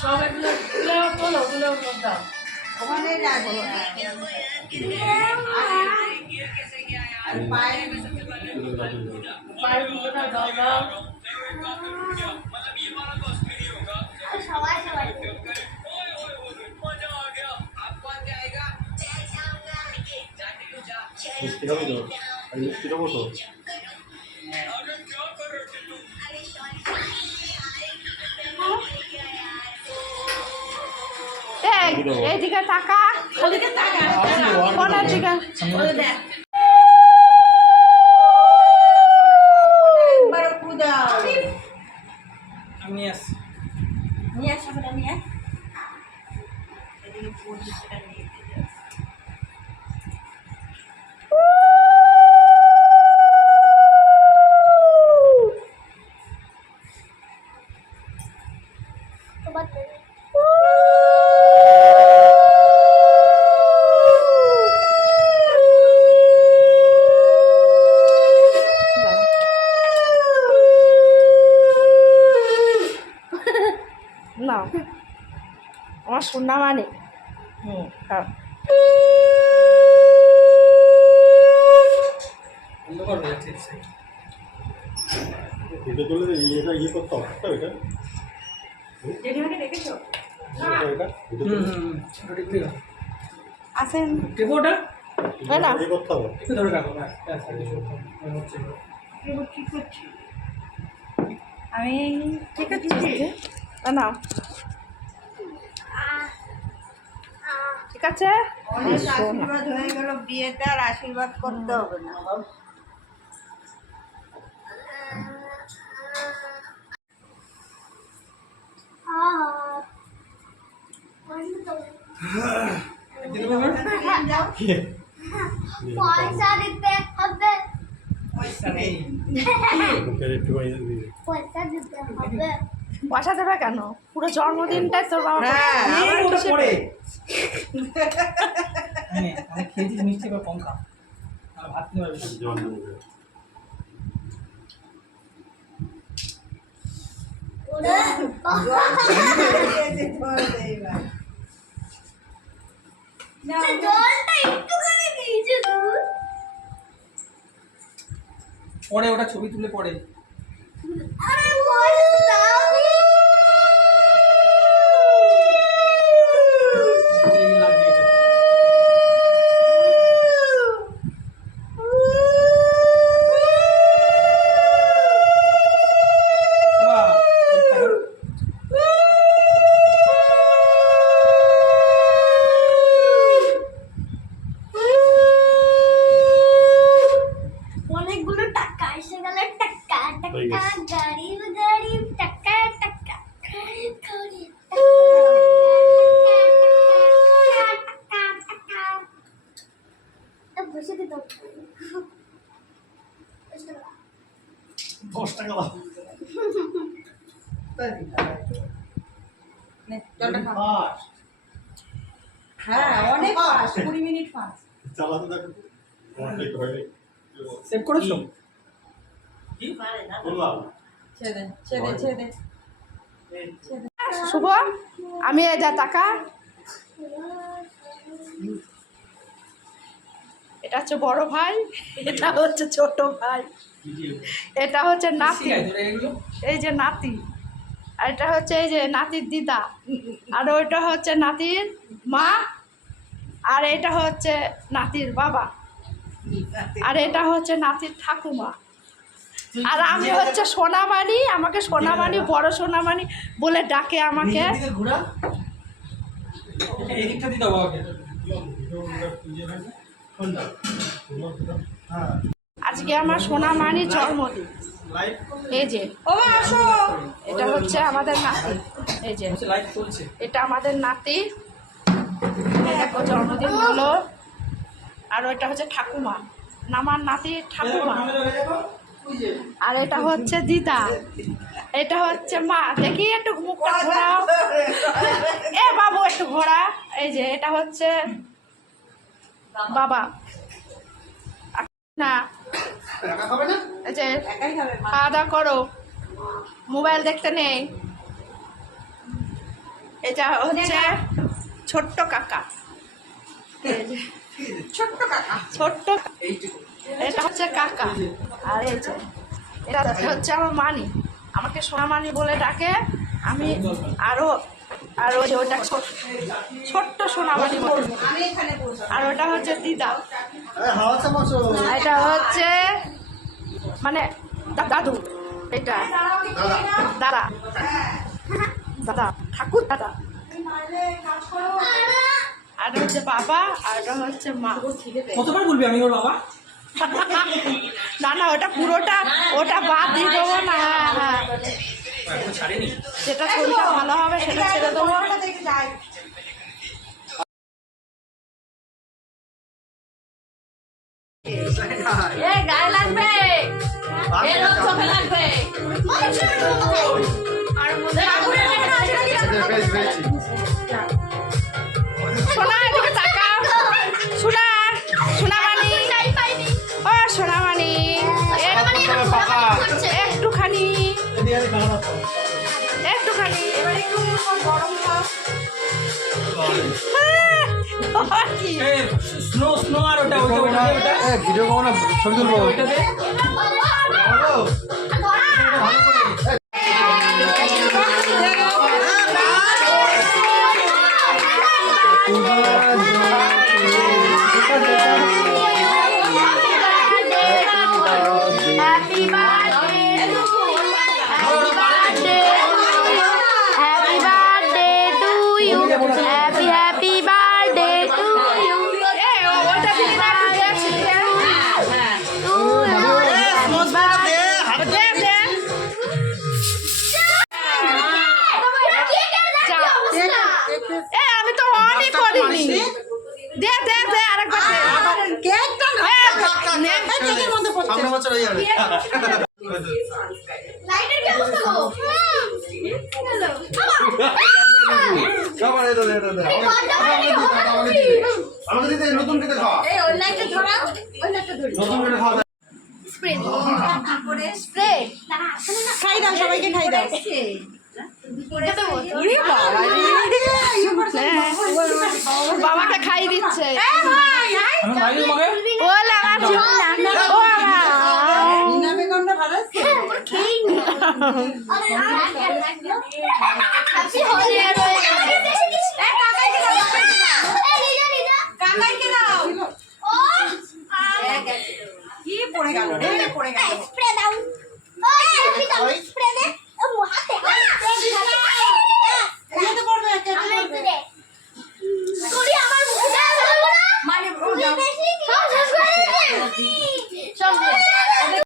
সব এগুলো তোলো দাও ওখানে পায়ের মুখটা দাও দাও সবাই সবাই মিষ্টি খাবো তো আমি মিষ্টি খাবো তো এইদিকে টাকা কোনের দিকে নিয়ে আসছি নিয়ে আসো বলে নিয়ে নাও আমার সোনা মানে খাও এটা করলে এটা ইয়ে করতে হবে তো এটা রেখেছো আসেন টেপোটা না ইয়ে করতে হবে একটু ধরে রাখো কি করছি আমি ঠিক আছে না ঠিক আছে অনেক আশীর্বাদ হয়ে গেল বিয়েতে আর আশীর্বাদ করতে হবে না পয়সা দিতে হবে পয়সা নেই একটু বাইরে দিয়ে পয়সা দিতে হবে পয়সা দেবে কেন পুরো জন্মদিনটাই তোর বাবা পরে আমি খেয়েছি মিষ্টি বা কম খা আর ভাত নিয়ে পারবি জল দেবে জলটা একটু করে দিয়েছে পরে ওটা ছবি তুলে পরে আরে পয়সা তো দাও অনেকগুলো টাকা এসে গেল টাকা হয়ে টাকা গেছে। গরিব গরিব টাকা টাকা গরিব টাকা বসে দিতে 10 টাকা দাও হ্যাঁ অনেক ফাস্ট 20 মিনিট ফাস্ট চালাতে থাকো অনেক হয় সেভ করেছো বললাম ছেড়ে ছেড়ে ছেড়ে শুভ আমি এই যা টাকা এটা হচ্ছে বড় ভাই এটা হচ্ছে ছোট ভাই এটা হচ্ছে নাতি এই যে নাতি আর এটা হচ্ছে এই যে নাতির দিদা আর ওইটা হচ্ছে নাতির মা আর এটা হচ্ছে নাতির বাবা আর এটা হচ্ছে নাতির ঠাকুমা আর আমি হচ্ছে সোনামানি আমাকে সোনামানি বড় সোনামানি বলে ডাকে আমাকে ঘোরা এদিকটা দিয়ে দাও বাবাকে আজকে আমার সোনামানি জন্মদিন এই যে এটা হচ্ছে আমাদের নাতি এই যে লাইভ চলছে এটা আমাদের নাতি দেখো জন্মদিন হলো আর ওইটা হচ্ছে ঠাকুমা আমার নাতি ঠাকুমা আর এটা হচ্ছে দিদা এটা হচ্ছে মা দেখি একটু মুখটা ঘোরাও এ বাবু একটু ঘোরা এই যে এটা হচ্ছে বাবা না এই যে খাওয়া দাওয়া করো মোবাইল দেখতে নেই এটা হচ্ছে ছোট্ট কাকা, ছোট্ট কাকা। ছোট্ট এটা হচ্ছে কাকা। আর এই যে এটা হচ্ছে আমার মানি, আমাকে সোনামানি বলে ডাকে। আমি আরো আর ওই যে ওটা ছোট্ট সোনামানি বলে। আমি এখানে বসবো। আর ওটা হচ্ছে দিদা। হাওয়া চামচ এটা হচ্ছে মানে দাদু। এটা দাদা, দাদা ঠাকুর দাদা। আর হচ্ছে বাবা, আর ওটা হচ্ছে মা। কতবার বলবি আমি ওর বাবা? না না, ওটা পুরোটা ওটা বাদ দিয়ে দেবো না। হ্যাঁ হ্যাঁ, এখন ছাড়েনি। যেটা ছবিটা ভালো হবে সেটা ছেড়ে দেবো। দেখে যাই। গায়ে লাগবে, এরকম চোখে লাগবে। আর মধ্যে সোনা এদিকে তাকাও। সোনা, সোনামানি, ও সোনামানি, একটুখানি একটুখানি এবার একটু গরম হোক। কি স্নো স্নো আর ওটা ওটা ওটা ওটা ভিডিও করবো না, ছবি তুলবো। ওইটা দে। Happy birthday to you. Happy birthday to you. Happy happy birthday to you. ওটা দিলি না, দে দে। এ আমি তো অনই করিনি। দে দে দে, আরেকবার দে। কেকটা না। নে। সামনে বছর হয়ে যাবে। লাইটের কি অবস্থা গো? খাবার এটা দে, এটা দে। আমাকে দিতে নতুন কেটে খাওয়া। এই ওই লাইটটা ধরাও, ওই লাইটটা ধরি। নতুন কেটে খাওয়া। স্প্রে স্প্রে খাই দাও, সবাইকে খাই দাও। ইরে বাবা রে। ওর বাবাকে খাই দিচ্ছে। আমি ভাইয়ের মগে ও লাগা ছিল না। ও বাবা। নীনা বেগমটা ভালো আছে? হ্যাপি হলিডে কাকাইকে দাও। ও কি পড়ে গেল রে? পড়ে গেল। স্প্রে দাও। ওই স্প্রে দে। ও হাতে এটাতে পড়বে, কেটে পড়বে। আমার মুখে মানে বেশি